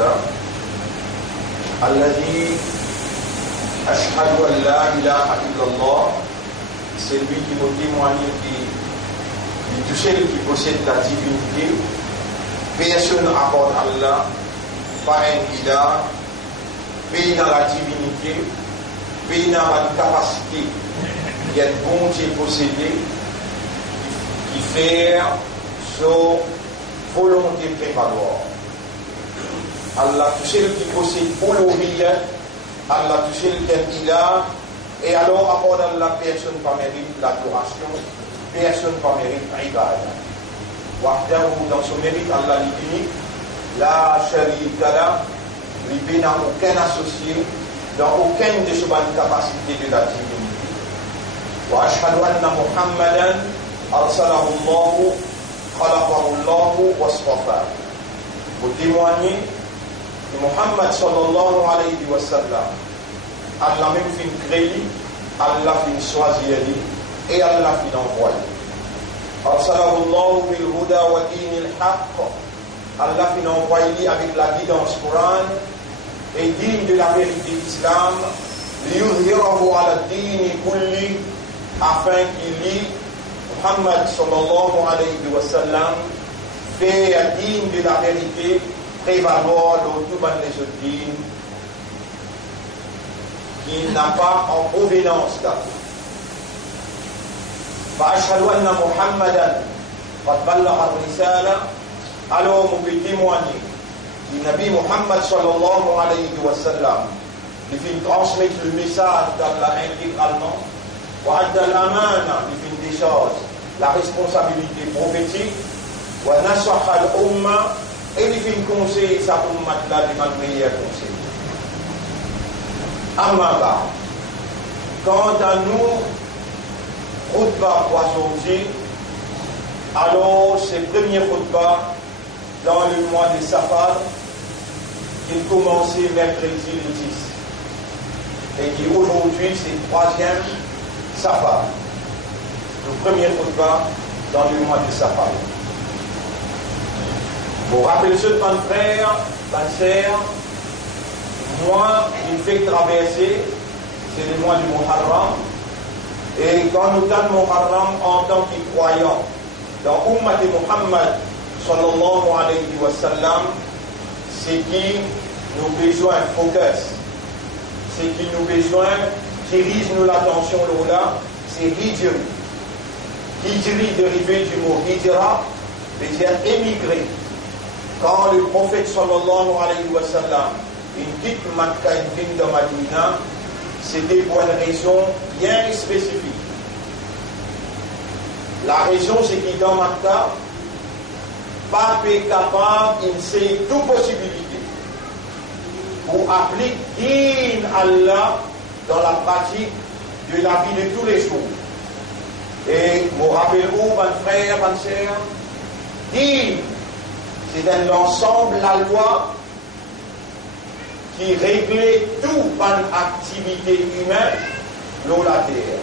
Allah. Alladhi ashhadu an la ilaha illallah, c'est lui qui me témoigne qui touche qui possède la divinité. Personne aborde Allah, pas un ilah, pays dans la divinité, pays dans la capacité, il y a une bonté possédée qui fait son volonté prévaloir. Allah touche le qui possède pour l'oublier, Allah touche le qui ilah, et alors aborde Allah, personne ne mérite l'adoration, personne ne mérite l'ibad. Dans son mérite, Allah est unique, la sharika lah, il n'a aucun associé, dans aucune de ses capacités de la divinité. Wa ashhadu anna Muhammadan arsalahu Allah, khalaqahu Allah wa astafa. Pour témoigner que Muhammad sallallahu alayhi wa sallam, Allah même fait créer, Allah fait choisir et Allah fait envoyer. أرسله الله بالهدى ودين الحق. Allah fait envoyer avec la guidance Coran et digne de la vérité islam, ليظهره على الدين كله, afin qu'il lit Muhammad sallallahu alayhi wa sallam fait digne de la vérité prévaloir dans tout les autres dînes qui n'a pas en provenance d'Allah. فأشهد أن محمدا قد بلغ الرسالة. Alors on peut témoigner du Nabi Muhammad sallallahu alayhi wa sallam, il fait transmettre le message d'Allah intégralement. وأدى الأمانة, il fait des choses, la responsabilité prophétique. ونصح الأمة, et il fait conseiller sa ummat là de meilleur conseil. Amma ba, quant à nous, khutbah pour aujourd'hui, alors c'est le premier khutbah dans le mois de Safar qui commençait mercredi le 10 et qui aujourd'hui c'est le troisième Safar, le premier khutbah dans le mois de Safar. Pour rappeler ce temps de frère, ma sœur, moi il fait traverser, c'est le mois du Muharram. Et quand nous donnons Muharram en tant que croyants dans Ummat Muhammad sallallahu alayhi wa sallam, c'est qui nous besoin focus, c'est qui nous besoin dirige nous l'attention là, c'est Hijri. Hijri dérivé du mot Hijra, veut dire émigrer. Quand le prophète sallallahu alayhi wa sallam il quitte Makkah et vient de Madina, c'était pour une raison bien spécifique. La raison, c'est qu'il dans Makkah, pas capable, il sait toute possibilité pour appliquer Allah dans la pratique de la vie de tous les jours. Et vous rappelez-vous, mon frère, ma sœur, din, c'est dans l'ensemble la loi qui réglait toute bonne activité humaine dans la terre.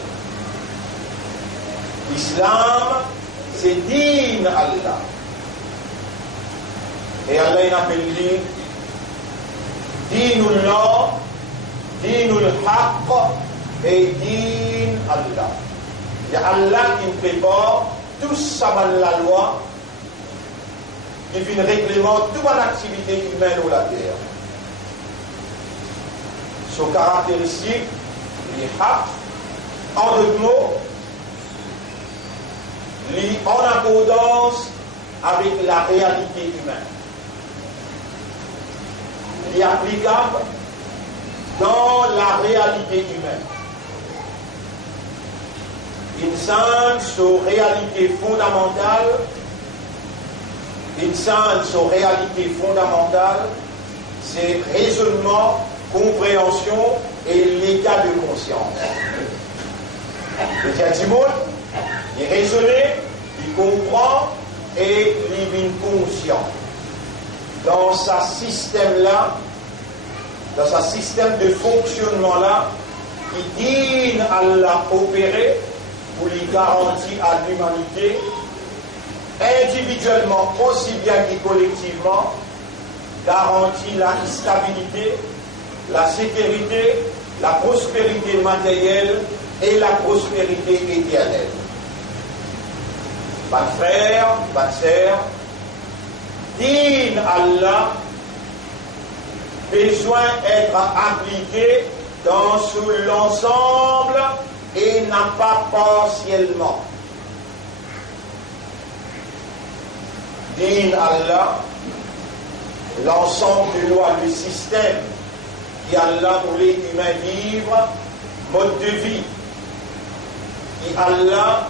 L'islam, c'est din Allah. Et Allah il appelle lui dinullah, dinul haqq et din Allah. Il y a Allah qui ne fait pas tout ça dans la loi, qui fait un règlement toute bonne activité humaine dans la terre. Son caractéristique, les haq, en d'autres mots, en accordance avec la réalité humaine. Il est applicable dans la réalité humaine. Insan, sur réalité fondamentale, c'est raisonnement, compréhension et l'état de conscience. Le Timothée, il est raisonné, il comprend et il est conscient. Dans ce système-là, dans ce système de fonctionnement-là, qui dit à la opérer pour les garantir à l'humanité, individuellement aussi bien que collectivement, garantit la stabilité, la sécurité, la prospérité matérielle et la prospérité éternelle. Mes frères, mes sœurs, din Allah besoin d'être appliqué dans l'ensemble et non pas partiellement. Din Allah, l'ensemble de lois, le système qui Allah voulait humain vivre, mode de vie, qui Allah,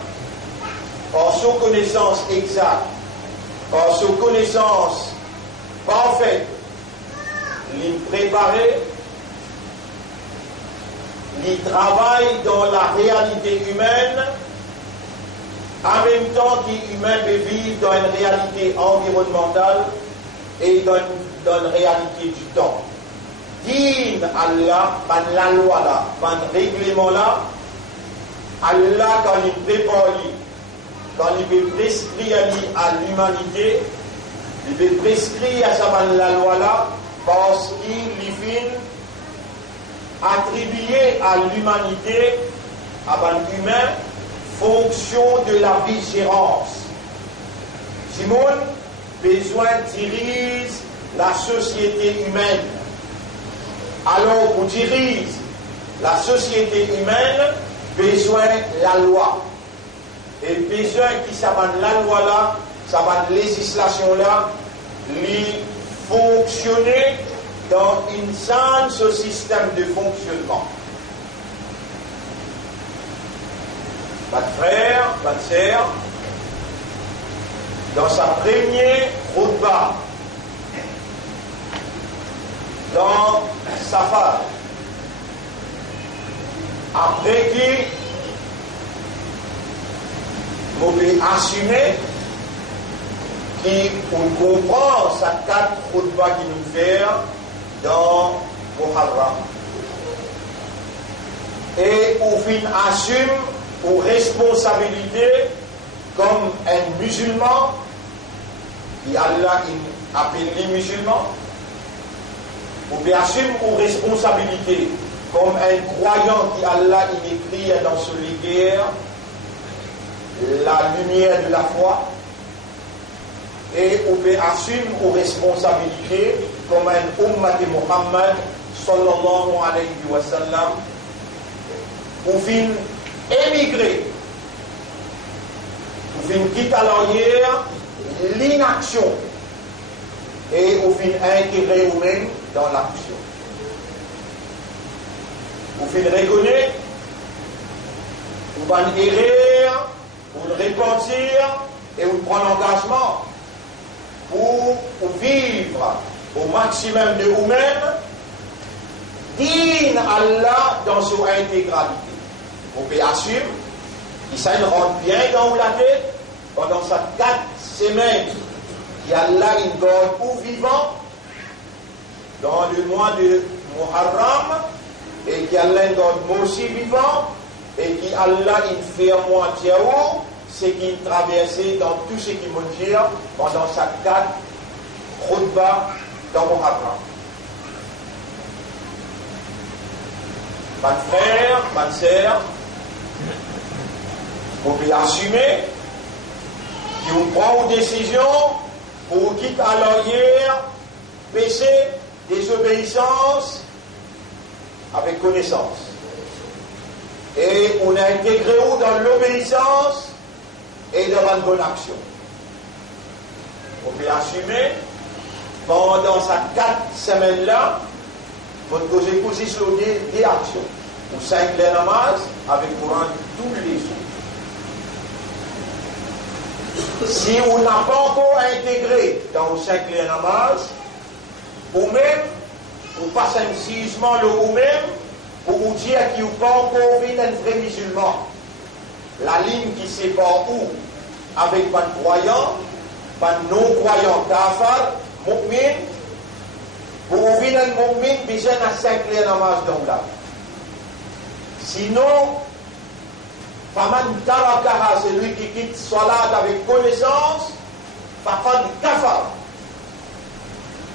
par sa connaissance exacte, par sa connaissance parfaite, l'y préparer, l'y travaille dans la réalité humaine, en même temps qu'humain peut vivre dans une réalité environnementale et dans une réalité du temps. Din Allah, par la loi là, par le règlement là, Allah quand il prépare, quand il peut prescrire à l'humanité, il peut prescrire à sa la loi là, parce qu'il finit attribuer à l'humanité, à l'humain, fonction de la vigilance. Simone, besoin dirige la société humaine. Alors, pour diriger la société humaine, besoin la loi. Et besoin qui s'appelle la loi là, s'appelle législation là, lui fonctionner dans une sens au système de fonctionnement. Mes frères, mes sœurs, dans sa première khutbah, dans Safar, après qui vous pouvez assumer qu'on comprend sa 4 khutbahs qui nous fait dans Muharram. Et au fin assume aux responsabilités comme un musulman, qui Allah appelle les musulmans, ou bien assume aux responsabilités comme un croyant qui Allah écrit dans ce livre la lumière de la foi, et on peut assumer aux responsabilités comme un ummat de Muhammad sallallahu alayhi wa sallam, ou fin émigrer, ou fin quitter à l'arrière l'inaction, et au fin intégrer vous-même dans l'action. Ou fin reconnaître, ou van erreur, ou repentir, et ou prendre l'engagement pour vivre au maximum de vous-même, din Allah dans son intégralité. Vous pouvez assumer, il ça rentre bien dans la tête, pendant ces 4 semaines, il y a Allah une garde ou vivant, dans le mois de Muharram, et qui Allah une garde aussi vivant, et qui Allah une ferme tiao, c'est qui traversé dans tout ce qui me dit pendant sa 4 khutbah dans Muharram. Mes frères, mes sœurs, vous pouvez assumer qu'on prend une décision pour quitter à l'arrière, péché, désobéissance avec connaissance. Et on a intégré dans l'obéissance et dans la bonne action. Vous pouvez assumer pendant ces 4 semaines-là, votre position des actions. Ou 5 les namaz avec Coran tous les jours. Si on n'a pas encore intégré dans les 5 les namaz, ou même, ou passe un jugement ou même, pour vous dire qu'il n'y a pas encore vu un vrai musulman. La ligne qui sépare où avec pas de croyants, pas de non-croyants, kafar, mu'min, pour vous voir un mu'min, besoin de 5 les namaz dans la vie. Sinon, faman tarakaha, c'est lui qui quitte salat avec connaissance, fafad kafar.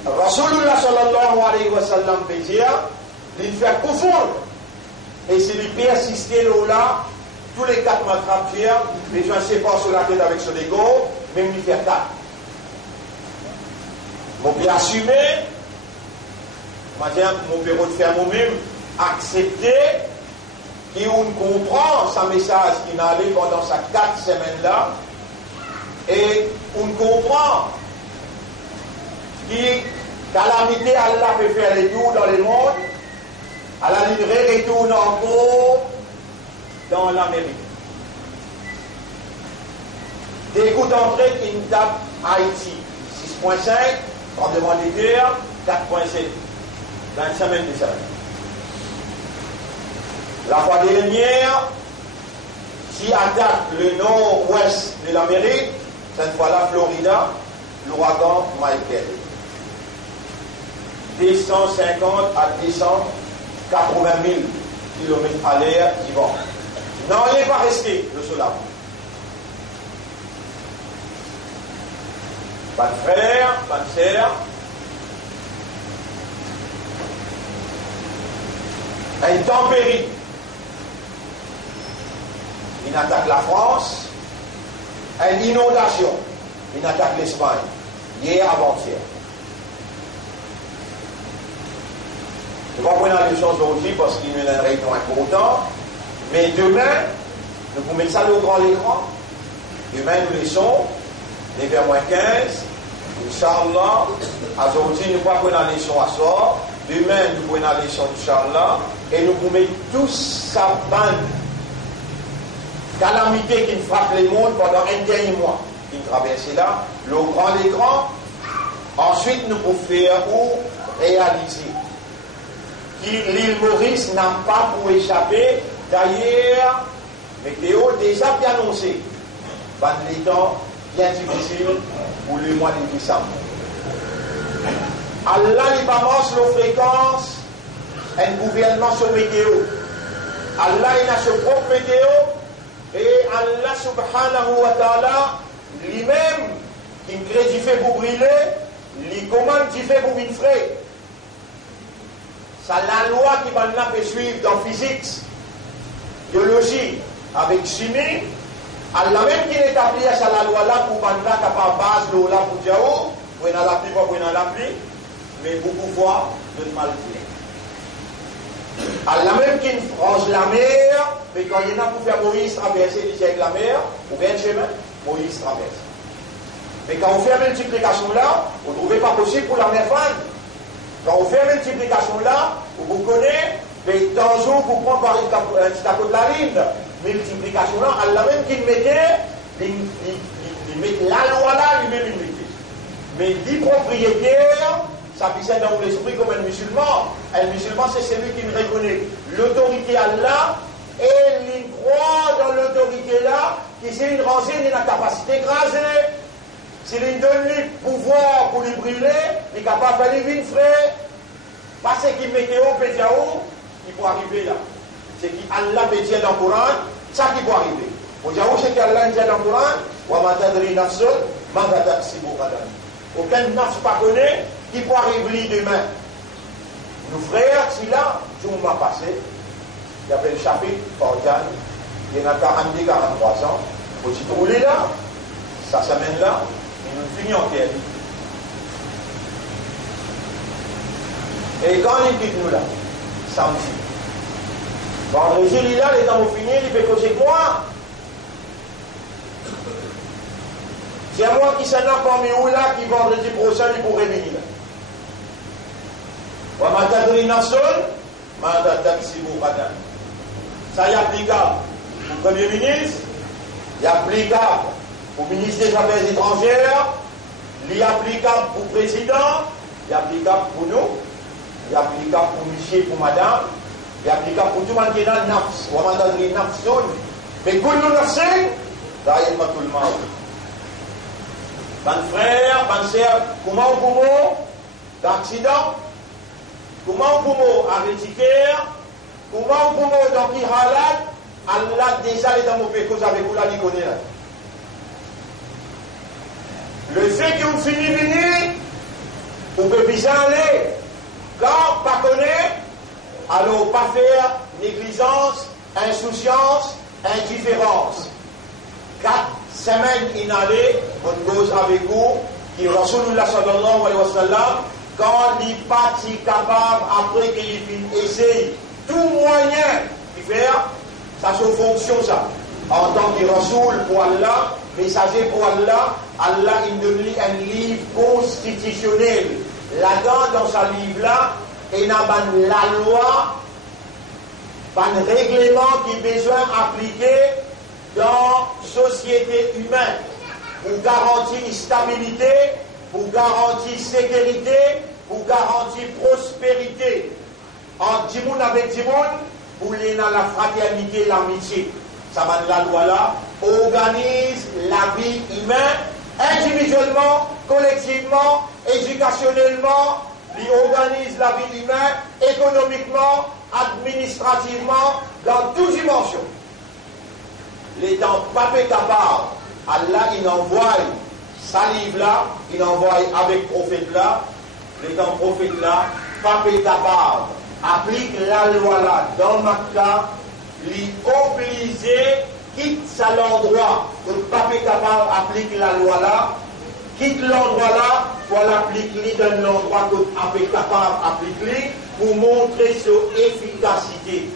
Rasulullah sallallahu alayhi wa sallam peut dire, il fait confondre. Et s'il persiste là, tous les 4 m'attrapent, les gens ne se passent sur la tête avec son ego, même il fait 4. Mon bien assumé, mon bureau de faire moi-même, accepter, et on comprend ce message qui n'a allé pendant ces 4 semaines-là, et on comprend que calamité Allah peut faire les tours dans le monde, à la livrée retourne encore dans l'Amérique. D'écoute entrée qui nous tape Haïti 6.5, rendement de terre 4.7, dans une semaine de semaine. La fois dernière, qui attaque le nord-ouest de l'Amérique, cette fois-là Florida, l'ouragan Michael. 250 à 280 000 km à l'air qui vont. Non, il n'est pas resté, le soleil. Pas de frère, pas de sœur. Une tempérie. Il attaque la France. Une inondation. Il attaque l'Espagne. Hier, avant-hier. Je ne vais pas prendre la leçon aujourd'hui parce qu'il y a une réunion importante. Mais demain, nous vous mettons ça au grand écran. Demain, nous laissons les vers moins 15. Inch'Allah. Aujourd'hui, nous ne pas prendre la leçon à sort. Demain, nous prenons la leçon Inch'Allah. Et nous vous mettons tous sa bande. Calamité qui frappe le monde pendant un dernier mois. Qui traverse là, le grand écran. Ensuite, nous pouvons faire ou réaliser. L'île Maurice n'a pas pour échapper. D'ailleurs, météo déjà bien annoncé. Les temps bien difficiles pour le mois de décembre. Allah n'y balance nos fréquences, un gouvernement sur météo. Allah il a son propre météo et Allah subhanahu wa ta'ala lui-même qui crée du fait pour briller, lui commande du fait pour une frais. C'est la loi qui va nous suivre dans physique, biologie, avec chimie. Allah même qui établit à la loi là pour nous capable base l'eau là pour dire oh, pour dans la pluie, pas pour dans la pluie, mais beaucoup de fois de mal faire. Allah même qui range la mer, mais quand il y en a pour faire Moïse traverser avec la mer, ou bien le chemin, Moïse traverse. Mais quand on fait la multiplication là, vous ne trouvez pas possible pour la mer fan. Quand on fait la multiplication là, vous connaissez, mais dans un jour, vous prenez par un petit à côté de la ligne, multiplication là, Allah même qui mettait, il met la loi là, lui-même il mettait. Mais dit propriétaire, ça puisse dans l'esprit comme un musulman. Un musulman, c'est celui qui reconnaît l'autorité Allah et il croit dans l'autorité là, qui c'est une rangée, il a la capacité d'écraser. S'il lui donne le pouvoir pour lui brûler, il est capable de faire les frais. Parce qu'il mettait au Pédiaou, il peut arriver là. C'est qu'Allah peut dire dans le Coran, ça qui peut arriver. Au Pédiaou, c'est qu'Allah dit dans le Coran, aucun nafs pas connaît qui peut arriver demain. Nos frères, si là, tout le monde va passer. Il y avait le chapitre, Forjan, il y en a 42, 43 ans. Il faut s'y trouver là, ça s'amène là. Nous finissons en terre. Et quand il quitte nous là, samedi. Vendredi, il est là, les temps vont finir, il fait causer moi. C'est moi qui s'en a parmi vous là, qui vendredi prochain, il pourrait venir. Ça est applicable au Premier ministre, il est applicable au ministre des Affaires étrangères, il est applicable pour le président, il est applicable pour nous, il est applicable pour monsieur, pour madame, il est applicable pour tout le monde qui est dans le nafs. On va dans le nafs. Mais quand nous nafs, là, il n'y a pas tout le monde. Ban frère, ban sœur, comment on peut d'accident, comment on peut arrêter, comment on peut dans qui halal, Allah déjà les dans mon pécos avec vous là, il connaît là. Le fait qu'on finit venir, Ou peut bien aller. Quand pas connaît, alors pas faire négligence, insouciance, indifférence. 4 semaines inhalées, on cause avec vous, qui Rasulullah sallallahu alayhi wa sallam, quand il n'est pas capable, après qu'il essaye tout moyen de faire, ça c'est fonction ça. En tant que Rasoul pour Allah, messager pour Allah, Allah il donne un livre constitutionnel. Là-dedans, dans ce livre-là, il y a la loi, un règlement qui est besoin d'appliquer dans la société humaine pour garantir stabilité, pour garantir sécurité, pour garantir prospérité. En Dimoun avec Dimoun, pour les la fraternité, l'amitié. Ça va de la loi là, organise la vie humaine individuellement, collectivement, éducationnellement, il organise la vie humaine économiquement, administrativement, dans toutes dimensions. L'étant pas capable, Allah il envoie sa livre là, il envoie avec prophète là, l'étant prophète là, pas capable, applique la loi là dans Makkah, lui obliger, quitte sa l'endroit, le pape est capable d'appliquer la loi là, quitte l'endroit là, pour l'appliquer dans l'endroit que le pape est capable d'appliquer, pour montrer son efficacité.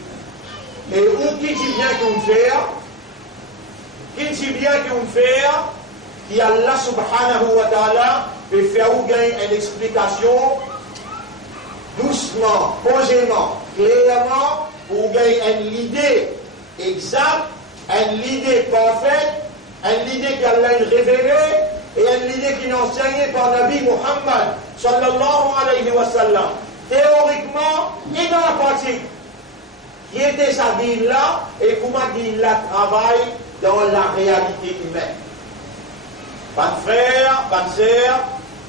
Et où qui dit bien qu'on fait, qui dit bien qu'on fait, qui Allah subhanahu wa ta'ala peut faire ou gagner une explication doucement, posément, clairement, pour gagner une idée exacte, une idée parfaite, une idée qu'Allah a révélée et une idée qui est enseignée par Nabi Muhammad sallallahu alayhi wa sallam, théoriquement et dans la pratique. Qui était sa vie là et comment il la travaille dans la réalité humaine. Pas de frère, pas de sœur,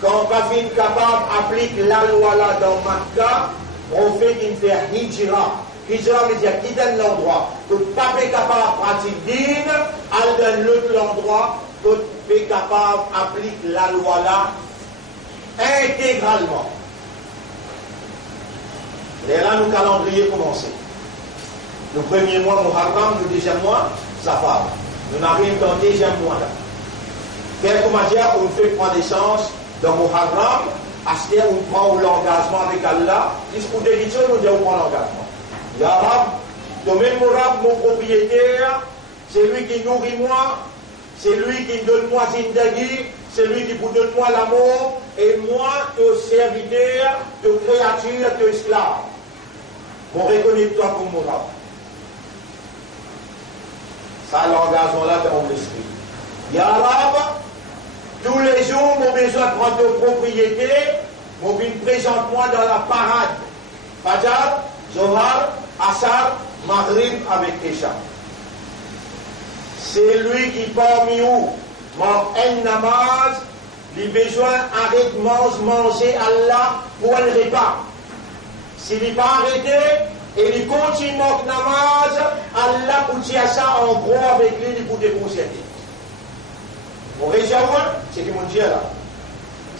quand on va être capable d'appliquer la loi là dans Makkah, on fait qu'il fait hijra. Hijra veut dire quitter l'endroit que le pape est capable de pratiquer, aller dans l'autre endroit que le pape est capable d'appliquer la loi là intégralement. Et là, le calendrier commence. Le premier mois, Muharram, le deuxième mois, Safar. Nous arrivons dans le deuxième mois là. Quelques matières, on fait prendre essence dans Muharram, à ce qu'on prend l'engagement avec Allah, jusqu'au délicat, nous devons prendre l'engagement. Ya Rab, domaine mon Rab, mon propriétaire, c'est lui qui nourrit moi, c'est lui qui donne moi zindagi, c'est lui qui vous donne moi l'amour, et moi, ton serviteur, ton créature, ton esclave. On reconnaît toi comme mon Rab. Ça, l'engagement là dans l'esprit. Ya Rab, tous les jours, mon besoin de prendre de propriété, mon bien présente-moi dans la parade. Fajr, Zohar, Asar, Maghrib avec Isha. C'est lui qui parmi vous, mon en namaz, il a besoin d'arrêter de manger Allah pour un repas. S'il n'est pas arrêté, et il continue mon namaz, Allah pour dire ça en gros avec lui pour déposer. Mon réservoir, c'est qui mon Dieu là.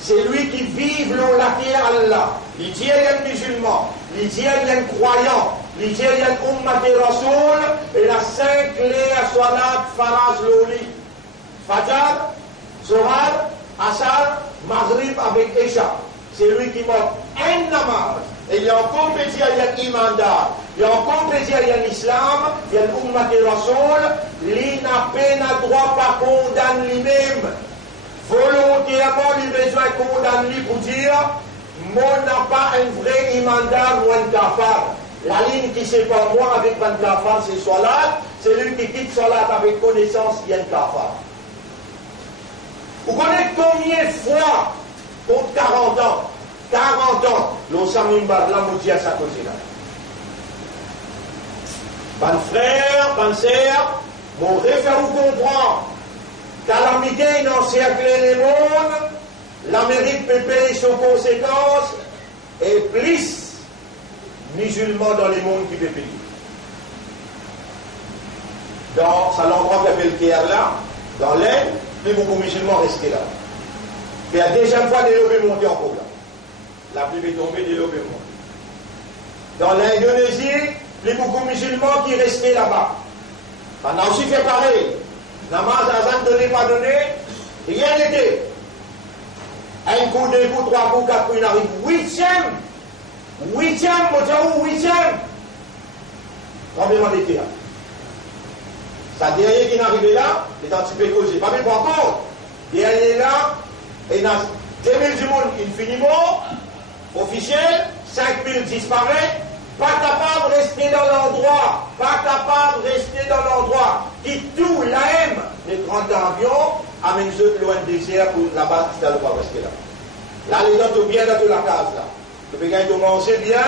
C'est lui qui vit dans la terre Allah. Il dit il y a un musulman, il dit il y a un croyant, il dit il y a un ummat de Rasoul, et la 5 clairs salat faraz loli. Fajr, Zohar, Asar, Maghrib avec Isha. C'est lui qui monte un namaz. Et il y a encore plaisir, il y a l'imandar. Il y a encore plaisir, il y a l'islam, il y a l'ummat de Rasoul. Il n'a pas droit pas condamner lui-même. Volontairement, il a besoin de condamner lui pour dire moi n'a pas un vrai imandar ou un kafar. La ligne qui sépare moi avec un kafar, c'est salat. C'est lui qui quitte salat avec connaissance, il y a un kafar. Vous connaissez combien de fois, pour 40 ans, 40 ans, l'on s'amimbar là, nous dit à sa cause-là. Ban frère, ban sœur, mon référent vous comprend. Calamité dans le cercle du monde, l'Amérique peut payer ses conséquences, et plus musulmans dans le monde qui peut payer. Dans l'endroit qu'on appelle Kerala, dans l'Inde, plus beaucoup de musulmans restent là. Et la deuxième fois, les lobbies montent encore là. la pluie est tombée dès l'aube. Dans l'Indonésie, les beaucoup musulmans qui restaient là-bas. On a aussi fait pareil. Namaz, azan, donné, pas donné, rien n'était. Un coup, deux coups, trois coups, quatre coups, il arrive. Huitième, huitième. Tremblement de terre. Ça dernier qui est arrivé là, est un petit peu causé. Pas même pas encore. Dernier là, il y a 2000 du monde infiniment, officiel, 5000 disparaissent, pas capable de rester dans l'endroit, qui tout l'aime, les grands avions, amènent ceux loin du désert pour la base qui ne pas rester là. Là, les gens sont bien dans toute la case là. Tu peux gagner de manger bien,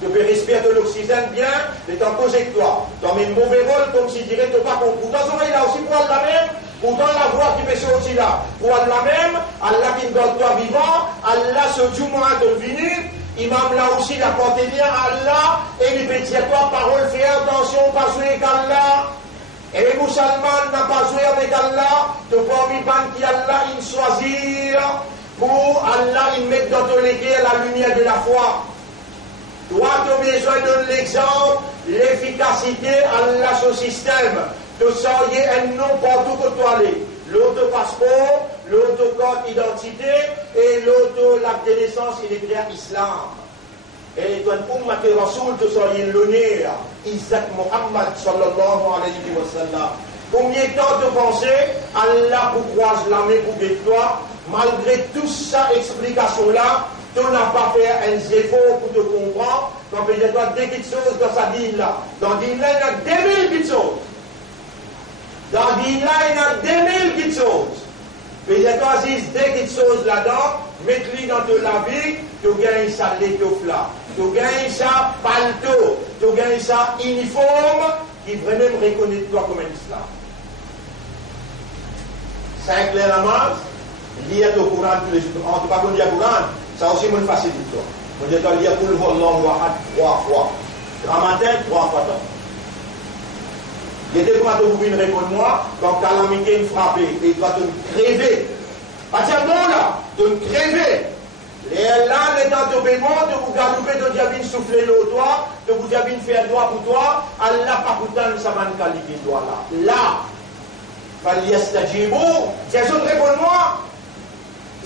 tu peux respirer de l'oxygène bien, mais tu en causes avec toi. Tu as mis un mauvais rôle comme si tu dirais tu n'as pas compris. Pourtant, il a aussi pour la même, pourtant la voix qui peut sortir là. Pour la même, Allah qui garde toi vivant, Allah se dit moi de venir. Imam là aussi, il a porté bien Allah, et il peut dire toi, parole, fais attention, pas jouer avec Allah. Et les musulmans n'ont pas joué avec Allah, tu peux pas qui Allah, il choisir, pour Allah, il met dans ton légué la lumière de la foi. Toi, tu as besoin de l'exemple, l'efficacité, Allah, ce système. Tu soyez un nom partout que tu allais. L'autre passeport, l'autre code d'identité et l'autre l'acte de naissance et les prières islam. Et toi, Ummat Rasoul, tu soyez l'honneur, Isaac Muhammad sallallahu alayhi wa sallam. Combien de temps tu pensais, Allah vous croise la main pour des toi, malgré toute cette explication-là, tu n'as pas fait un effort pour te comprendre, quand tu as des petites choses dans sa dîne là. Dans dîne là, il y a 2000 petites choses. Dans dîne là, il y a 2000 petites choses. Mais il y a des petites choses là-dedans, mets-les dans ta vie, tu gagnes ça l'étoffe là. Tu gagnes ça palto, tu gagnes ça uniforme, qui vraiment reconnaît toi comme un islam. 5 clairs namaz, lire au Coran tous les jours. En tout cas, quand on lit au Coran, ça aussi me facilite toi. On dit qu'on lit Qul huwallahu ahad 3 fois. Grand matin, 3 fois. Il était comment vous venez répondre-moi quand calamité me frappe et toi te crever. Pas tiens bon là, te crever. Là, les temps de paiement, de vous garder de diabine souffler l'eau toi, de vous diabine faire droit pour toi, Allah pas pour tant ça va nous qualifier toi là. Là, فَلْيَسْتَجِيبُوا, tiens je réponds-moi.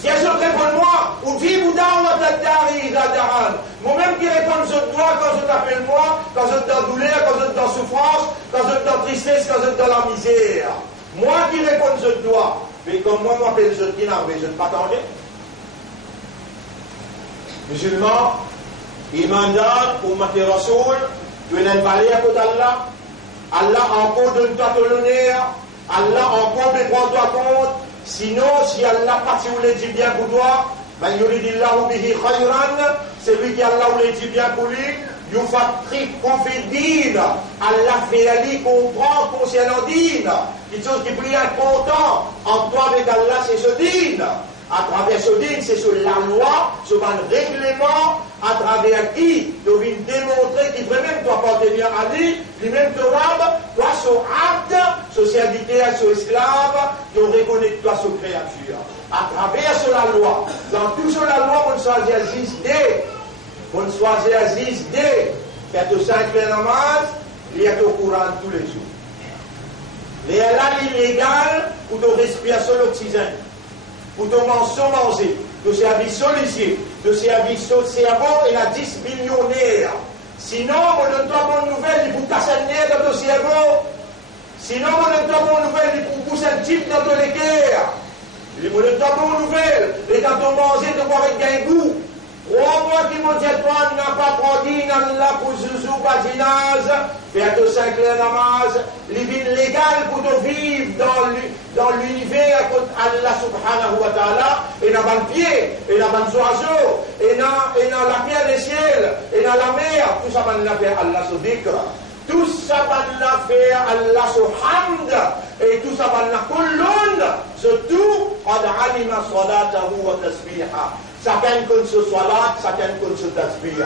Tiens je réponds-moi. Ou dis vous dans votre dari daran. Moi-même qui réponds je dois quand je t'appelle moi, quand je suis dans douleur, quand je suis dans souffrance, quand je suis dans tristesse, quand je suis dans la misère. Moi qui réponds je dois. Mais comme moi m'appelle je qui n'a besoin de pas t'en musulman, imandan, Ummat Rasoul, tu n'es pas allé à côté d'Allah. Allah encore donne-toi ton honneur. Allah encore prends-toi compte. Sinon, si Allah parti ou les dit bien pour toi, ben yuridillahu bihi khayran, c'est lui qui Allah ou les dit bien pour lui. Yufatrik confidine. Allah fait aller comprendre concernant dîne. Une chose qui est plus important en toi avec Allah, c'est ce dîne. À travers ce dîne, c'est sur la loi, sur un règlement, à travers qui tu viens démontrer qu'il vraiment doit appartenir à lui, lui-même te rab, toi son abd, son serviteur, son esclave, tu reconnais toi son créature. À travers sur la loi, dans tout sur la loi, on choisit Aziz D. On choisit Aziz D. Faire de 5 namaz, lire au Coran tous les jours. Les halal illégal pour te respirer sur l'oxygène. Pour ton manger, de service sollicité, de service cerveau et la 10 millionnaires. Sinon, on donne pas bonne nouvelle, il faut casser le nez dans ton cerveau. Sinon, on donne pas bonne nouvelle, il faut pousser un type dans ton guerres. Il faut donne pas bonne nouvelle, et dans ton manger, de voir avec un goût. 3 mois qui m'ont dit, toi, n'a pas produit, n'a pas pour Zouzou, Badinaz, faire de 5 clairs namaz, les villes légales pour te vivre dans l'univers Allah subhanahu wa ta'ala, et dans le pied, et dans les oiseaux, et dans la pierre des ciels, et dans la mer, tout ça va nous faire Allah sur dhikr. Tout ça va nous faire Allah sur hamd, et tout ça va nous kullun, surtout, qad alima salatahu wa tasbiha. Chacun compte ce salat, chacun compte ce tasbih.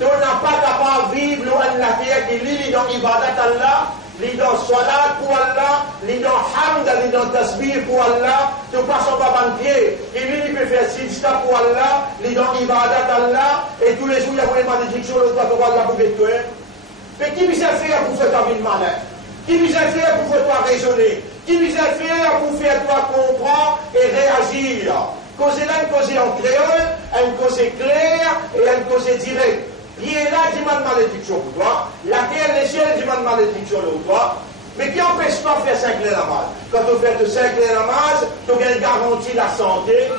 Tu n'as pas capable de vivre loin de la terre qui lit dans l'ibadat Allah, li dans salat pour Allah, li dans hamd, li dans tasbih pour Allah, tu passes en bas pied, et lui il peut faire sijda pour Allah, li dans ibadat Allah, et tous les jours il y a une malédiction, l'autre va voir Allah pour toi. Mais qui vous a fait pour faire ta vie de malin? Qui vous a fait pour faire toi raisonner? Qui vous a fait pour faire toi comprendre et réagir? Causer là, une cause en créole, une cause claire et une cause directe. Qui est là, demande malédiction pour toi. Laquelle les cieux demande malédiction pour toi. Mais qui empêche pas de faire 5 clés namaz? Quand tu fais 5 clés namaz, tu as garanti la santé,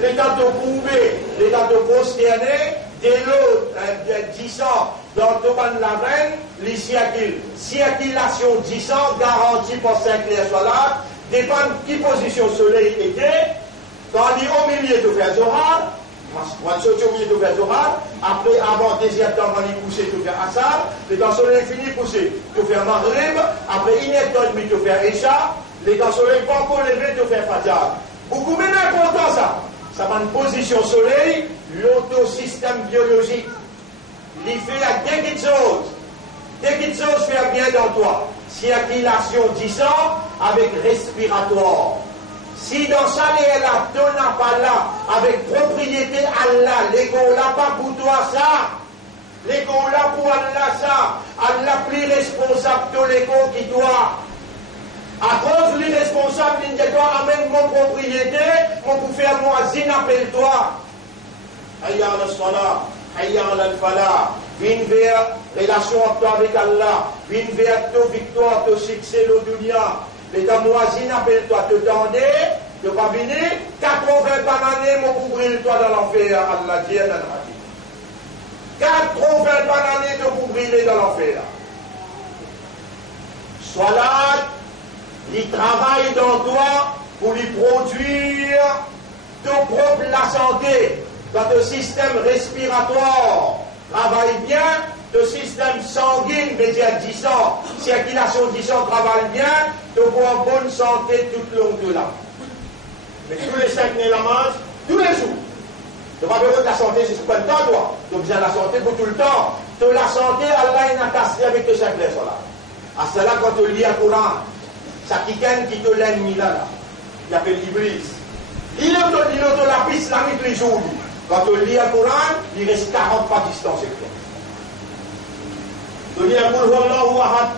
l'état de prouver, l'état de prosterner, dès l'autre, 10 ans, dans tout le la veine, les circulation 10 ans, garantie pour 5 clés soit là, dépend de qui position soleil était, quand il est au milieu de faire Zohar, quand il est au milieu de faire Zohar, après, avant, deuxième temps, quand il pousse, tu fais Assar, et quand le soleil finit de pousser, tu fais Maghrib, après, il est temps, tu fais Isha, et quand le soleil pas encore levé, tu fais Fajr. Beaucoup plus important ça. Ça va une position soleil, l'autosystème biologique. Il fait à dès qu'il chose. Dès qu'il chose fait bien dans toi. Circulation 10 ans avec respiratoire. Si dans ça, là, tu n'as pas là, avec propriété Allah, l'ego là pas pour toi ça. L'ego là pour Allah ça. Allah plus responsable de l'ego qui doit. À cause du responsable, il dit toi, amène mon propriété, mon pour faire mon azine, appelle-toi. Hayya al-salah, hayya al-falah. Viens vers relation avec Allah. Viens vers ta victoire, ta succès, le dunya. Les tamoisines appelle-toi, te tendez, tu vas venir, 80 bananes, mon couvrir toi dans l'enfer, Allah dit, 80 bananes de couvrir dans l'enfer. Sois là, il travaille dans toi pour lui produire ton propre la santé, dans ton système respiratoire. Travaille bien, ton système sanguin, c'est-à-dire 10 ans, circulation 10 ans travaille bien, tu vas en bonne santé tout le long de l'année. Mais tous les 5 la mange, tous les jours. Tu vas besoin de la santé, c'est ce que tu as toi. Tu as besoin de la santé pour tout le temps. Tu as la santé, Allah est attaché avec tes 5 là. À cela, quand tu lis un Coran, ça qui te l'aime là. Il appelle l'Iblis. Il auto la piste la nuit tous les jours. Quand tu lis un Coran, il reste 40 pas distance avec toi. Tu lis un Coran, Allahu Ahad.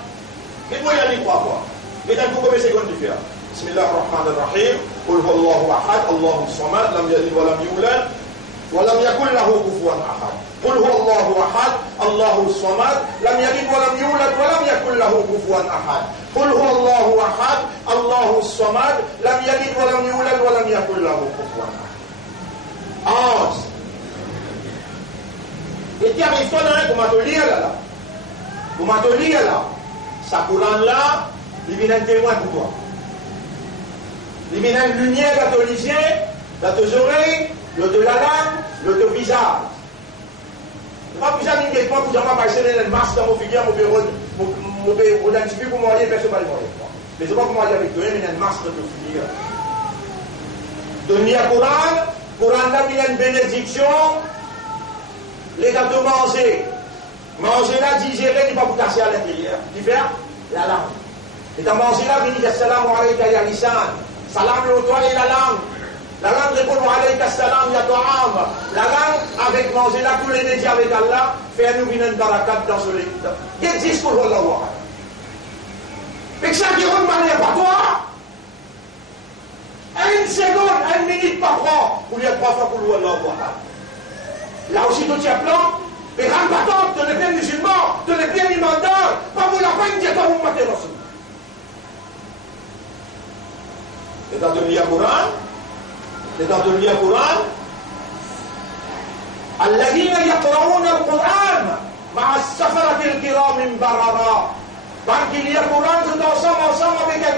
Dis-moi, il y a les 3 fois. Mais t'as combien de secondes de faire? Bismillah ar-Rahman ar-Rahim. Qul huwa Allahu Ahad, Allahu Samad, lam yalid wa lam yulad, wa lam yakul lahu kufuwan ahad. Qul huwa Allahu Ahad, Allahu Samad, lam yalid wa lam yulad, wa lam yakul lahu kufuwan ahad. قل هو الله أحد الله الصمد لم يلد ولم يولد ولم يكن له كفوا أحد. 11. Et qui arrive toi là, comment te lire là? Comment te lire là? Ça Coran là, il vient un témoin pour toi. Il vient une lumière dans ton lycée, dans tes oreilles, dans la langue, dans ton visage. Pas plus à une fois, vous avez passé une masse dans mon figure, mon bureau. On identifie pour marier, personne ne va le marier. Mais c'est pas pour marier avec toi, mais il y a une masse de finir. Donner à Coran là, il y a une bénédiction. Les gars de manger. Manger là, digérer, il va vous casser à l'intérieur. Il fait la langue. Et dans manger là, il dit Assalamu alayka ya lisan. Salam le toit et la langue. La langue répond alayka salam ya ta'am. La langue, avec manger là, tous les médias avec Allah, fait nous venir une barakat dans ce lit. Quel discours on va voir? Mais que ça qui ne parle pas toi? Une seconde, une minute par an, pour lui 3 fois pour lui Allah voir. Là aussi, tout est plan. Mais rentre pas tant, tu n'es bien musulman, tu n'es bien imandar, pas pour la peine de t'avoir maté aussi. C'est dans le lire Coran. C'est dans le lire Coran. الذين يقرؤون القرآن مع السفرة الكرام بررا. Donc il y a Coran, c'est ensemble avec un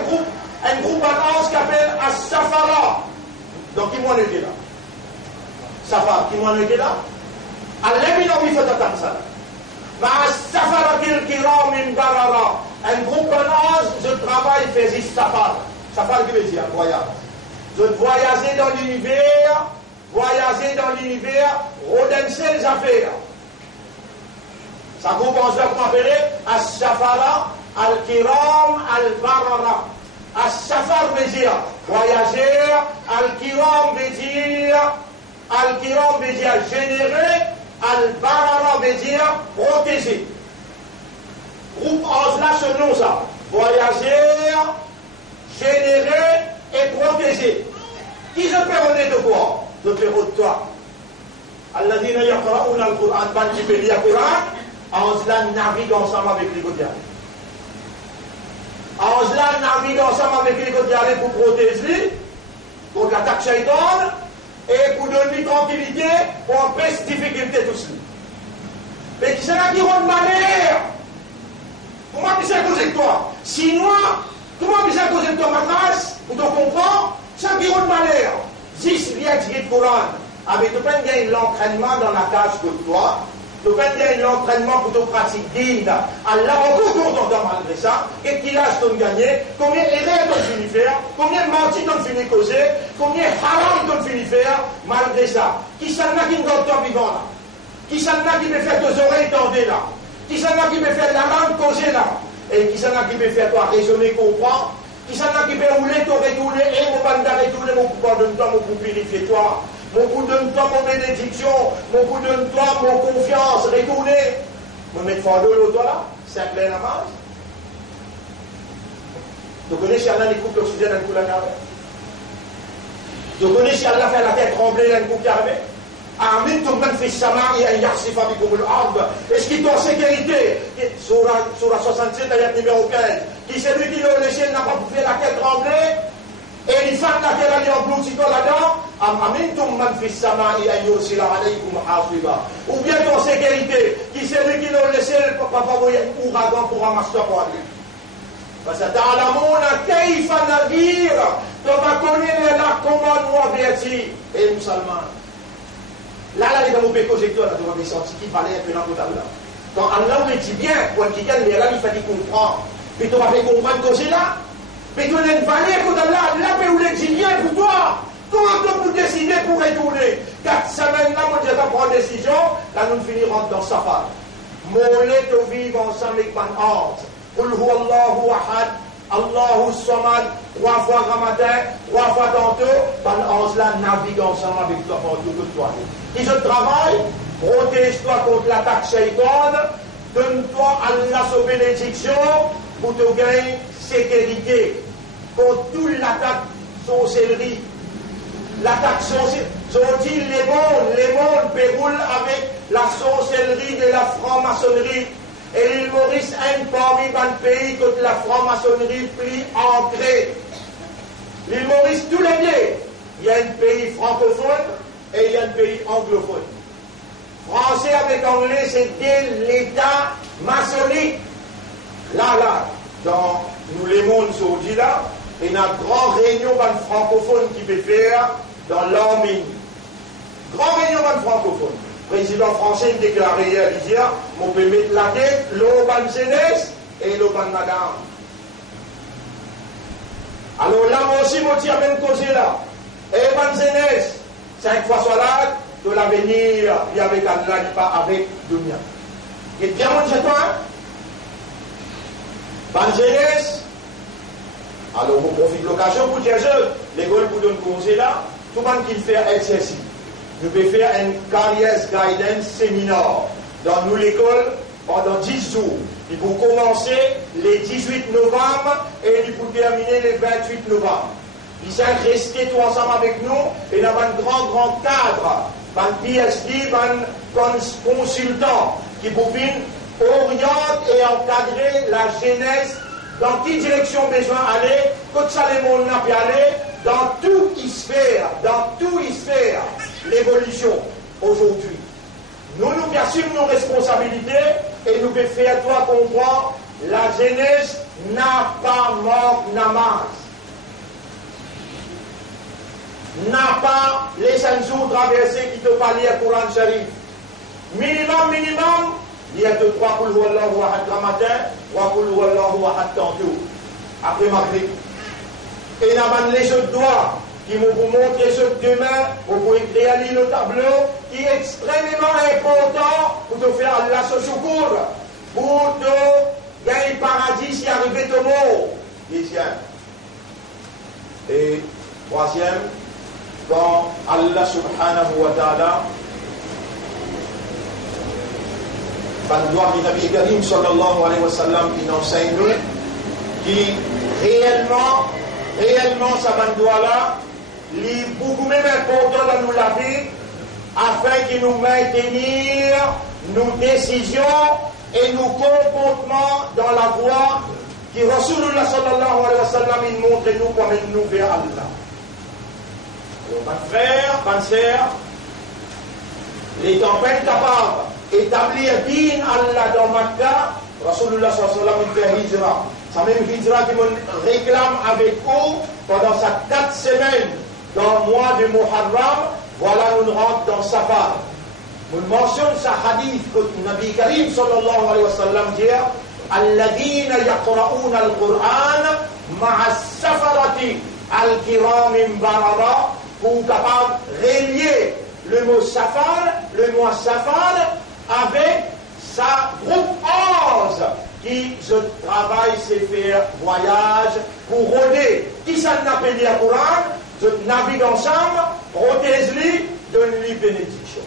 groupe en qui s'appelle As-Safara. Donc qui m'en était là? Safar, qui m'en était là? الذين وفتت ça. مع السفرة الكرام بررا. Un groupe en je travaille faisait Safar. Safar qui veut dire voyage. Je voyageais dans l'univers. Voyager dans l'univers, rodenser les affaires. Ça groupe en ce qu'on appelle As-Safara, Al-Kiram al-Barara. As-Safar veut dire voyager. Al-Kiram veut dire générer. Al-Barara veut dire protéger. Groupe 11 là, ce nom ça. Voyager, générer et protéger. Qui se permet de quoi? De permet de toi. Alladhina yaqra'una al-Qur'an, ban qui peut lire le Qur'an, Anzla navigue ensemble avec les Godiarés. Anzla navigue ensemble avec les Godiarés pour protéger, contre l'attaque shaitan, et pour donner tranquillité, pour empêcher difficulté tout cela. Mais qui c'est là qui rend malheur? Comment tu sais causer de toi? Sinon, comment tu sais causer de toi ma trace? Pour te comprendre, ça qui rend malheur. Si c'est bien tiré de Coran, avec le pain de l'entraînement dans la case de toi, le pain de l'entraînement pour te pratiquer, Allah encore content malgré ça, et qu'il a ton gagné, combien erreur t'ont fini faire, combien menti t'ont fini causer, combien haram t'ont fini faire, malgré ça. Qui s'en a qui ne doit pas vivre là? Qui s'en a qui me fait tes oreilles tendées là? Qui s'en a qui me fait la langue causer là? Et qui s'en a qui me fait toi raisonner, comprendre? Qui s'en a qui peut rouler, te retourner, et mon bande retourner, mon coup pardonne-toi, mon coup purifie-toi, mon coup donne-toi, mon bénédiction, mon coup donne-toi, mon confiance, retourner. Me mettre fort de l'eau, toi là, c'est clair la marge. Tu connais si Allah coupe l'oxygène dans le coup de la carrière? Tu connais si Allah fait la tête trembler dans le coup de carrière? Amin, tout le monde fait ça, et Yarsif avec le arbre. Est-ce qu'il est en sécurité? Surah 67, ayat numéro 15. Qui c'est lui qui l'a laissé, n'a pas fait la tête trembler? Et il fait la terre aller en bloutito là-dedans? Amin, tout le monde fait ça, et Yarsif avec le arbre. Ou bien en sécurité? Qui c'est lui qui l'a laissé, le papa voyait un ouragan pour ramasser toi pour aller? Parce que dans la monde, il faut navire. Tu vas connaître là comment nous avertir. Et musulmans. Là, il y a mon pécojecteur, là, tu vas me sentir qui parlait un peu dans le là. Quand Allah me dit bien, pour qu'il gagne, mais là, il fallait comprendre. Mais tu vas faire comprendre que c'est là. Mais tu as une valeur que là, là, où il dit bien pour toi. Comment tu peux décider pour retourner? 4 semaines là, moi, je vais prendre une décision. Là, nous finirons dans Safar. Mollet, tu vivre ensemble avec mon ordre. Qul huwa Allahu ahad. Allahu Samad, 3 fois grand matin, 3 fois tantôt, pendant cela navigue ensemble avec toi pendant toute toi. Et je travaille, protège-toi contre l'attaque shaitan, donne-toi Allah sa bénédiction pour te gagner sécurité contre toute l'attaque sorcellerie. L'attaque sorcellerie, les mondes déroulent avec la sorcellerie de la franc-maçonnerie. Et l'île Maurice est parmi les pays que la franc-maçonnerie plus ancrée. L'île Maurice, tous les deux, il y a un pays francophone et il y a un pays anglophone. Français avec anglais, c'est l'État maçonnique. Là, dans nous les mondes saoudis là, il y a une grande réunion de francophones qui peut faire dans l'armée. Grande réunion de francophones. Le président français déclaré hier, il dit, on peut mettre la tête, l'auban jeunesse et l'auban madame. Alors là, moi aussi, je tiens même causé là. Et l'auban jeunesse, 5 fois soit là, de l'avenir, il y avait Allah, il pas avec Dunia. Et bien, mon chez toi, l'auban jeunesse, alors on profite de l'occasion pour dire, l'école pour donner conseil là, tout le monde qui fait exercice. Nous pouvons faire un Careers Guidance Seminar dans nous l'école pendant 10 jours. Il faut commencer les 18 novembre et il faut terminer les 28 novembre. Ils sont restés tous ensemble avec nous et nous avons un grand cadre, un PhD, un consultant qui peut orienter et encadrer la jeunesse dans quelle direction besoin aller, quand ça les monde n'a pu aller, dans toute sphère, l'évolution aujourd'hui. Nous assumons nos responsabilités et nous devons faire toi comprendre, la jeunesse n'a pas manque namaz. N'a pas les 5 jours traversés qui te parlent à Coran Sharif. Minimum, il y a 2-3 Qul huwallahu ahad le matin, 3 Qul huwallahu ahad tantôt, après Maghrib. Et nous avons les autres doigts qui vont vous montrer ce demain, vous pouvez créer le tableau qui est extrêmement important pour te faire Allah ce secours, pour te gagner le paradis si arriver de mort. Deuxième. Et troisième, quand Allah subhanahu wa ta'ala doit du Nabi Karim sallallahu alayhi wa sallam qui nous enseigne nous, qui réellement ça doit là, il est beaucoup même important dans nous la vie, afin qu'il nous maintenir nos décisions et nos comportements dans la voie qui Rasulullah sallallahu alayhi wa sallam il montre nous comme nous vers Allah. Alors, mon frère, ma sœur, les tempêtes capables d'établir din Allah dans Makkah, Rasulullah sallallahu alayhi wa sallam il fait hijra. Sa même hijra qui me réclame avec vous pendant ces 4 semaines dans le mois de Muharram, voilà nous rentrons dans Safar. On mentionne ce hadith que Nabi Karim sallallahu alayhi wa sallam dit الذين يقرؤون القرآن مع السفرة الكرام بررة pour capable relier le mot safar, le mot safar avec sa groupe 11 qui je travaille c'est faire voyage pour rôder. Qui ça n'appelle le Coran, je navigue ensemble, protège-lui, donne-lui bénédiction.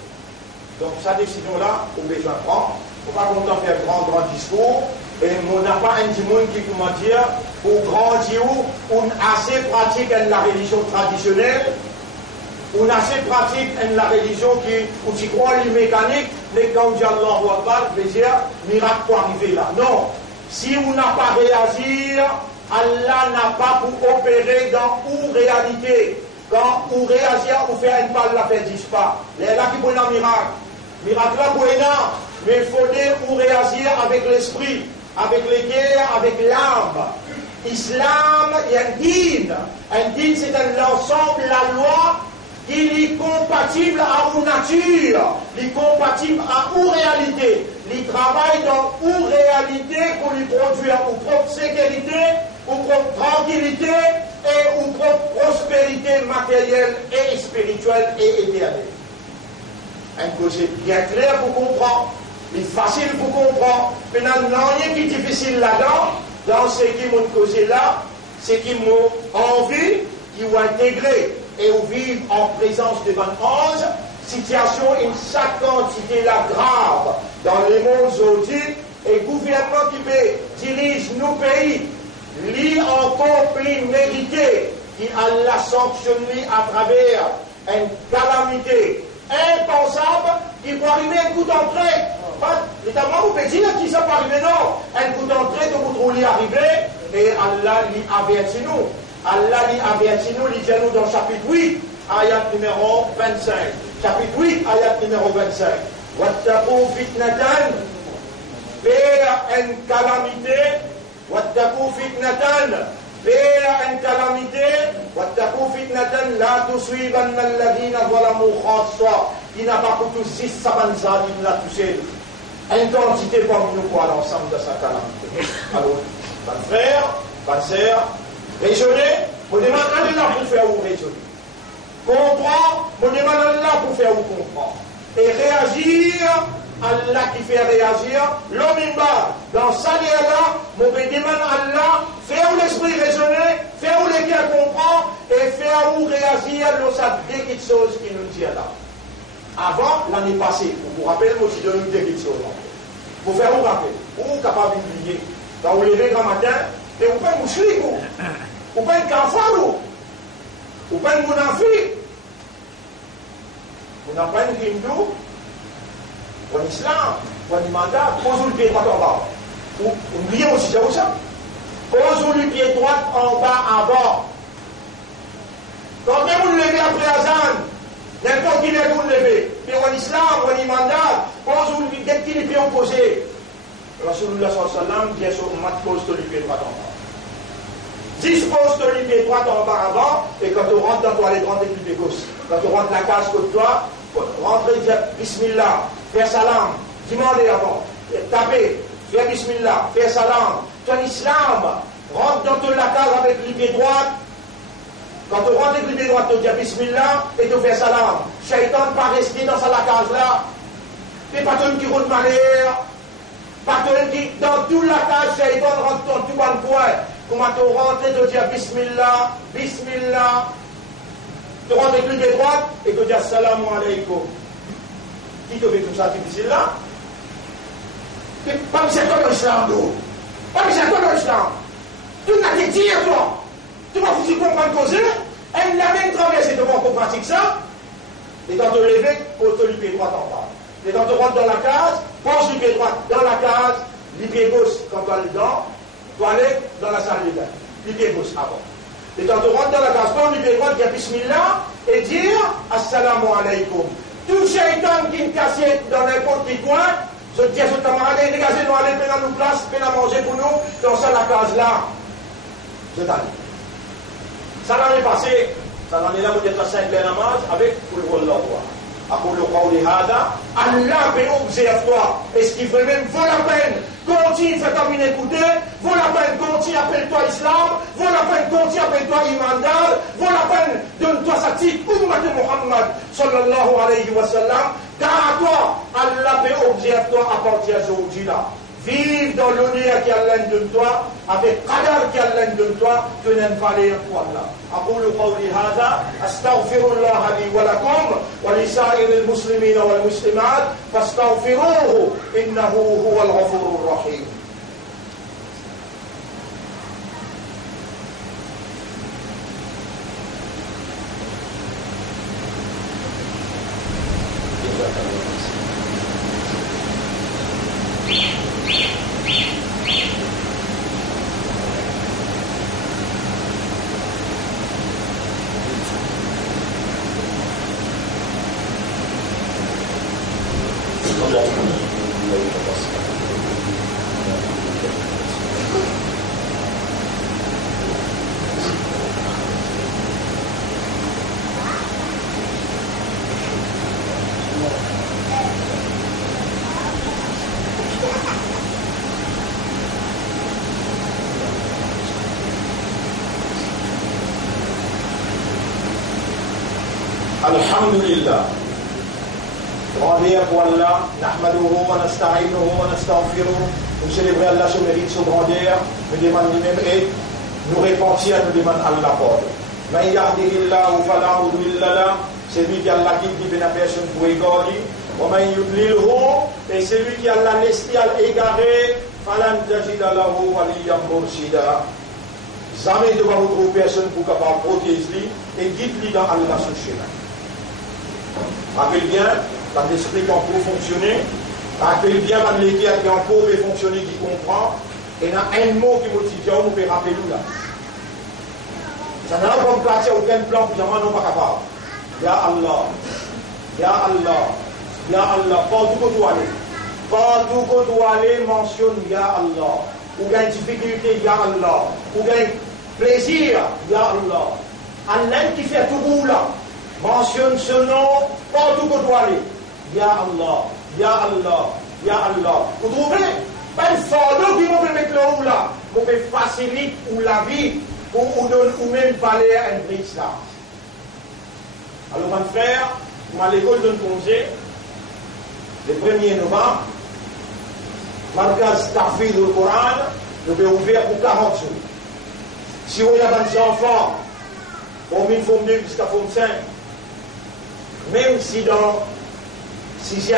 Donc sa décision-là, on peut besoin prendre. Il ne faut pas content faire grand discours. Et on n'a pas un petit monde qui, comment dire, pour grandir, on assez pratique la religion traditionnelle, on assez pratique la religion qui, où tu crois les mécaniques, mais quand on dit Allahu Akbar, veut dire, miracle pour arriver là. Non. Si on n'a pas réagi, Allah n'a pas pour opérer dans ou réalité. Quand on réagit, on fait une balle, la fait 10 pas. Là qui peut un miracle. Miracle là pour énorme. Mais il faut ou réagir avec l'esprit, avec les guerres, avec l'âme. Islam, il y a un din. Un din, c'est un ensemble, la loi, qui est compatible à une nature, il est compatible à une réalité. Il travaille dans une réalité pour lui produire une propre sécurité, une propre tranquillité et une propre prospérité matérielle et spirituelle et éternelle. Un projet bien clair pour comprendre. Il est facile pour comprendre. Maintenant, rien qui est difficile là-dedans, dans ce qui m'ont causé là, c'est qui m'ont envie, qui ont intégré et où vivent en présence de 11 situations, une chaque quantité là grave dans le monde aujourd'hui, et gouvernement qui dirige nos pays, lui encore plus mérité, qui Allah sanctionne à travers une calamité impensable qui peut arriver un coup d'entrée. Notamment, vous pouvez dire qui ça peut arriver, non. Un coup d'entrée que vous trouvez arriver, et Allah lui avertit nous. Allah lui avertit nous, il dit nous dans chapitre 8, ayat numéro 25. Chapitre 8, ayat numéro 25. Wattaqu fitnatan, vers une calamité. Wattaqu fitnatan, vers une calamité. Wattaqu fitnatan, la tusibanna alladhina zalamu khassa. Qui n'a pas pour tous 6 sabanza, il l'a touché. Une quantité parmi nous pour l'ensemble de sa calamité. Alors, mon frère, ma sœur, raisonner, on demande à Allah pour faire ou raisonner. Comprendre, on demande à Allah pour faire ou comprendre. Et réagir, Allah qui fait réagir, l'homme dans sa là, on demande à Allah, faire ou l'esprit raisonner, faire ou les cœurs comprendre, et faire ou réagir dans des petites choses qui nous dit là. Avant, l'année passée, vous vous rappelez, moi, je donne une petite chose. Vous faire vous rappeler, vous capable d'oublier. Quand vous levez grand matin, et vous pouvez vous suivre, vous pouvez un enfant, vous pouvez un monafi, vous n'avez pas un hindou, ou un islam, ou un mandat, posez le pied droit en bas. Vous oubliez aussi, c'est ça. Posez le pied droit en bas avant. Quand même vous levez après Azan, n'importe qui est vous lever, mais en islam, ou en mandat, posez le pied pieds opposés. Rasulullah sallallahu alayhi wa sallam dit sur le mat, pose le pied droit en bas. Dispose le pied droit en bas avant, et quand tu rentres dans toi, les rentres le pied gauche. Quand tu rentres la case côté toi, rentre et dis Bismillah, fais salam, demandez avant, tapez, fais Bismillah, fais salam. Ton islam, rentre dans la case avec le pied droit. Quand tu rentres avec le pied droit, tu dis Bismillah et tu fais salam. Shaitan pas rester dans la case là. Et pas ton qui roule malheur. Parce que dans toute la cage, Shaitan rentre dans tout un coin. Comment tu rentres, tu dis Bismillah, Bismillah. Tu rentres avec l'une des droites et tu dis Assalamu alaikum. Qui te fait tout ça difficile là? Pas misère dans l'islam, d'où? Pas misère dans l'islam. Tu n'as qu'à dire, toi. Tu vas vous y comprendre causer. Elle n'a même traversé devant qu'on pratique ça. Et quand tu lever, pour te lui droite en bas. Et quand tu rentres dans la case, pose le pied droit dans la case, le pied gauche quand tu as le dent, tu aller dans la salle de bain. Le pied gauche avant. Et quand tu rentres dans la case, pose le pied droit, dire Bismillah et dire Assalamu alaikum. Tout shaitan qui me casse dans n'importe quel coin, je dis à ce camarade, dégagez nous aller, venez nous place, venez à manger pour nous, dans ça la case là. Je t'allais. Ça l'année passée, ça l'année là, vous êtes à 5 namaz avec pour le rôle là. أقول قولي هذا Allah peut observer toi. Est-ce qu'il veut même vaut la peine? Continue, fais-toi bien écouter. Vaut la peine, continue, appelle-toi Islam. Vaut la peine, continue, appelle-toi Imandal. Vaut la peine, donne-toi sa titre. Ummat Muhammad sallallahu alayhi wa sallam. Car à toi, Allah peut observer toi à partir d'aujourd'hui là. Vive dans l'honneur qui Allah donne toi, avec qadar qui Allah donne toi, tu n'aimes pas les pour Allah. أقول قولي هذا أستغفر الله لي ولكم ولسائر المسلمين والمسلمات فاستغفروه إنه هو الغفور الرحيم. Alhamdulillah. Grandeur pour Allah, nahmaduhu wa nasta'inuhu wa nastaghfiruh. Nous célébrer Allah sur mérite, sur grandeur, nous demandons lui-même et nous repentir, nous demandons Allah pour. Man yahdihillahu fala mudilla lahu, c'est lui qui a la guide, qui n'a personne pour égarer. Wa man yudlilhu, et c'est lui qui a la laissé à égarer, falan tajida lahu waliyyan murshida. Jamais de vous trouver personne pour capable protéger lui et guide-lui dans Allah sur le chemin. Rappelle bien, quand l'esprit qui en peut fonctionner, rappelle bien quand l'équipe qui en peut fonctionner, qui comprend, et il y a un mot qui motive, on peut rappeler nous là. Ça n'a pas comme placer aucun plan pour jamais non pas capable. Ya Allah, Ya Allah, Ya Allah, partout où tu aller. Partout où tu aller, mentionne Ya Allah. Ou gagne difficulté, Ya Allah. Ou gagne plaisir, Ya Allah. Allah qui fait tout roule là. Mentionne ce nom partout où tu aller. Ya Allah, Ya Allah, Ya Allah. Vous trouvez? Pas une fardeau qui vous mettre le roule là. Vous pouvez faciliter ou la vie ou même parler à un brise là. Alors, mon frère, moi, à l'école de congé, le 1er novembre, Markaz Tahfidh au Coran, nous avons ouvert pour 40 jours. Si on a des enfants, on met une forme 2 jusqu'à forme 5, même si dans 6e,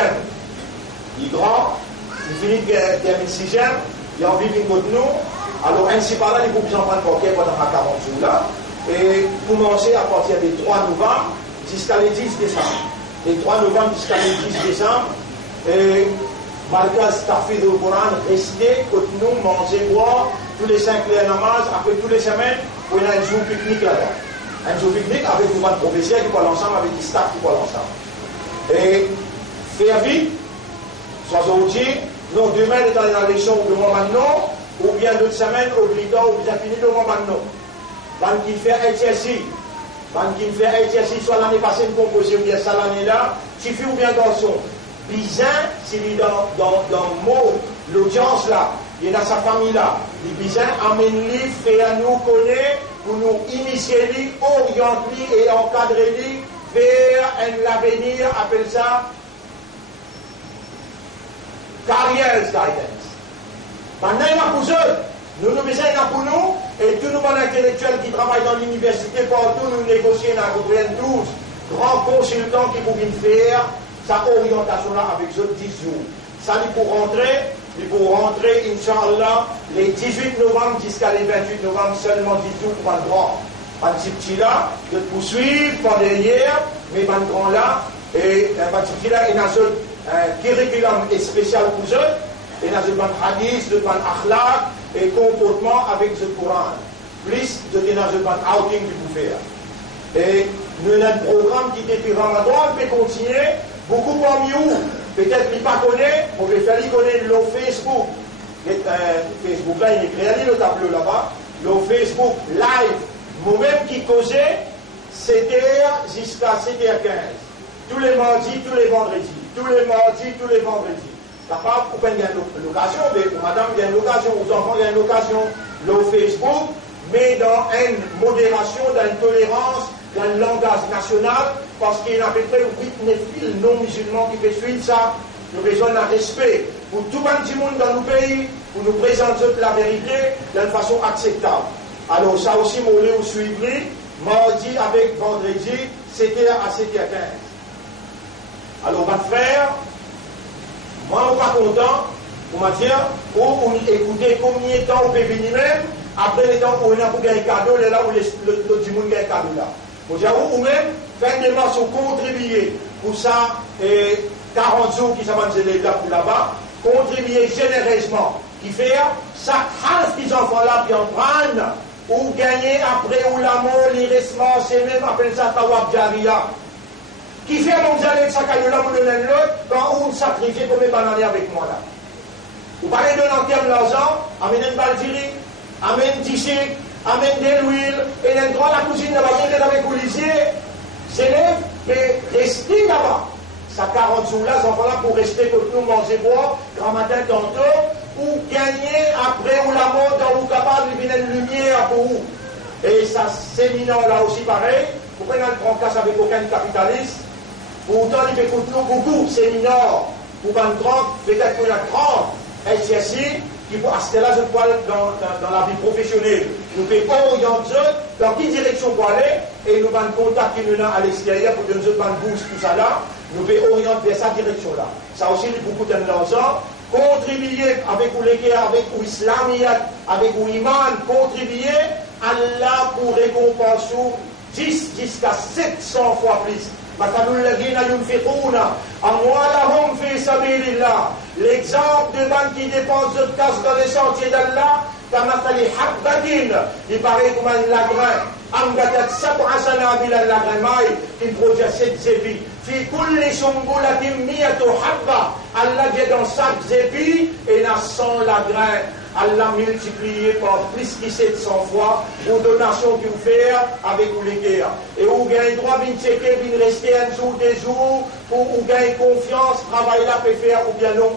il est grand, il finit de terminer 6e, il a envie d'une côte nous, alors ainsi par là, il faut que j'en prenne pour pendant 40 jours là, et commencer à partir du 3 novembre jusqu'à le 10 décembre. Les 3 novembre jusqu'à le 10 décembre, et Markaz Tahfidh au Coran, rester, côté nous, manger, boire, tous les 5 clés namaz, après toutes les semaines, on a un jour pique-nique là-bas. Un jour pique-nique avec tout le monde professeur qui parle ensemble, avec des staffs qui parlent ensemble. Et faire vite, soit aujourd'hui, non, demain, dans la leçon, ou demain maintenant, ou bien d'autres semaines, au plus tard, ou bien fini demain maintenant. Quand il fait exercice, soit l'année passée, une composition, ou bien ça l'année là, si fille ou bien garçon, bizarre, c'est dans le mot, l'audience là, il est dans sa famille là, les bizarres amène-lui, faire nous connaître, pour nous initier lui, orienter lui et encadrer lui vers l'avenir, appelle ça carrière guidance. Maintenant, il y a pour eux. Nous nous besoin pour nous, et tous nos intellectuels qui travaillent dans l'université, partout, nous négocier dans la 12 grands consultants qui pourraient faire sa orientation-là avec eux 10 jours. Ça, il pour rentrer, Inch'Allah, les 18 novembre jusqu'à les 28 novembre, seulement 10 jours pour un grand. Un petit petit là, de poursuivre par derrière, mais un grand là, et un petit petit là, il y a un curriculum spécial pour eux, et il y a un hadith, un akhlaq, et comportement avec le Coran. Plus de un outing qu'il faut faire. Et nous avons un programme qui est depuis Ramadan, on peut continuer, beaucoup parmi vous, peut-être qu'il ne pas connaît, on peut faire connaître le Facebook. Facebook là, il est créé le tableau là-bas, le Facebook live, moi-même qui causais, c'était jusqu'à 7h15. Tous les mardis, tous les vendredis. Tous les mardis, tous les vendredis. Capable, vous pouvez gagner l'occasion, mais madame gagne l'occasion, aux enfants gagnent l'occasion, le Facebook, mais dans une modération, dans une tolérance, dans le langage national, parce qu'il y a à peu près 8-9 000 non-musulmans qui peuvent suivre ça. Nous avons besoin d'un respect pour tout le monde dans nos pays, pour nous présenter la vérité d'une façon acceptable. Alors, ça aussi, moi, vous suivrez, mardi avec vendredi, c'était à 7h15. Alors, votre frère, moi, je ne suis pas content, on m'a dit, pour écouter combien de temps on peut venir même, après le temps où on a pour gagner un cadeau, là où le monde gagne un cadeau là. Ou même, faire des démarches ou contribuer pour ça, et 40 jours qui s'avancent là pour là-bas, contribuer généreusement, qui fait ça, ces enfants-là qui en prennent, ou gagner après ou la mort, l'irrespect, c'est même appelle ça Tawab Jariya. Qui fait mon dialogue, ça caille là, vous donnez l'autre, quand on sacrifie comme les bananes avec moi là. Vous parlez de l'enterre de l'argent, amène une baldirie, amène 10 chèques, amène de l'huile, et d'un droit la cousine n'a pas rien avec l'Olysée, s'élève, mais restez là-bas. Ça 40 jours là, ces enfants-là, pour rester que nous manger boire, grand matin tantôt, ou gagner après ou la mort, dans ou capable de venir une lumière pour vous. Et ça, séminaire là aussi pareil, vous prenez le grand casse avec aucun capitaliste, pourtant il fait nous beaucoup, séminaire, pour 30, peut-être qu'il y a 30, SSI, qui pour acheter là, je crois, dans la vie professionnelle. Nous pouvons orienter dans quelle direction pour aller, et nous avons un contact qui nous a à l'extérieur pour que nous avons une bourse, tout ça là, nous pouvons orienter vers cette direction-là. Ça aussi, il y a beaucoup d'argent. Contribuer avec ou l'équerre, avec ou islamiyat, avec ou iman, contribuer, Allah pour récompenser 10 jusqu'à 700 fois plus. L'exemple de banque qui dépense de casse dans les sentiers d'Allah, il paraît comme un lagrin. أنبتت 7 سنابل الغماء qui produit 7 zépis. في كل سنبلة 100 حبة. Allah dit dans chaque zépi, et dans 100 lagrins. Allah multiplié par plus que 700 fois aux donations qu'il fait avec les guerres. Et vous gagnez droit de checker, de rester un jour, des jours, pour vous gagner confiance, travail là peut faire ou bien non.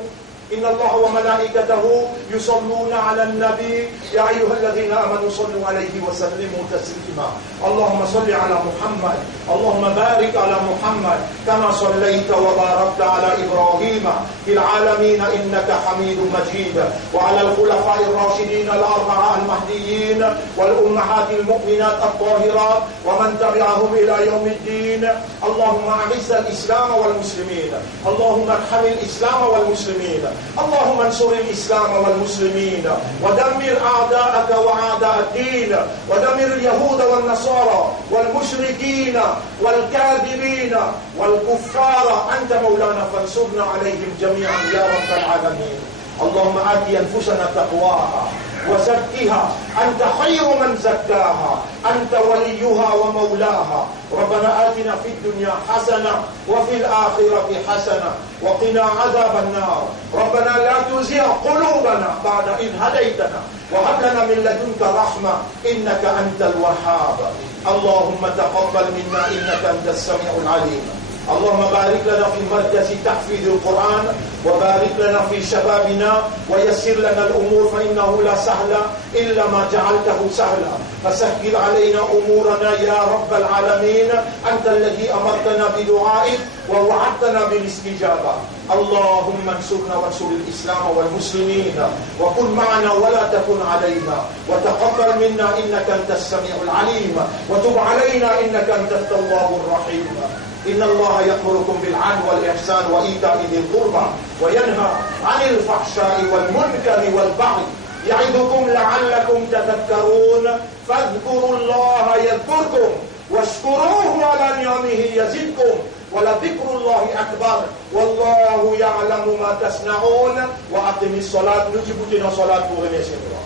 إن الله وملائكته يصلون على النبي يا أيها الذين آمنوا صلوا عليه وسلموا تسليما اللهم صل على محمد اللهم بارك على محمد كما صليت وباركت على إبراهيم في العالمين إنك حميد مجيد وعلى الخلفاء الراشدين الأربعة المهديين والأمهات المؤمنات الطاهرات ومن تبعهم إلى يوم الدين اللهم أعز الإسلام والمسلمين اللهم ارحم الإسلام والمسلمين اللهم انصر الإسلام والمسلمين ودمر أعداءك وأعداء الدين ودمر اليهود والنصارى والمشركين والكاذبين والكفار أنت مولانا فانصرنا عليهم جميعا يا رب العالمين اللهم آت أنفسنا تقواها وزكها أنت خير من زكاها أنت وليها ومولاها ربنا آتنا في الدنيا حسنة وفي الآخرة حسنة وقنا عذاب النار ربنا لا تزغ قلوبنا بعد إذ هديتنا وهب لنا من لدنك رحمة إنك أنت الوهاب اللهم تقبل منا إنك أنت السميع العليم اللهم بارك لنا في مركز تحفيظ القرآن، وبارك لنا في شبابنا، ويسر لنا الأمور، فإنه لا سهل إلا ما جعلته سهلا، فسهل علينا أمورنا يا رب العالمين. أنت الذي أمرتنا بدعائك ووعدتنا بالاستجابة. اللهم انصرنا وانصر الإسلام والمسلمين، وكن معنا ولا تكن علينا، وتقبل منا إنك أنت السميع العليم، وتب علينا إنك أنت التواب الرحيم. إن الله يأمركم بالعدل والإحسان وإيتاء ذي القربى وينهى عن الفحشاء والمنكر والبغي يعظكم لعلكم تذكرون. فاذكروا الله يذكركم واشكروه على نعمه يزدكم ولذكر الله أكبر والله يعلم ما تصنعون. وأقم الصلاة. نجيب صلاة pour remercier Allah.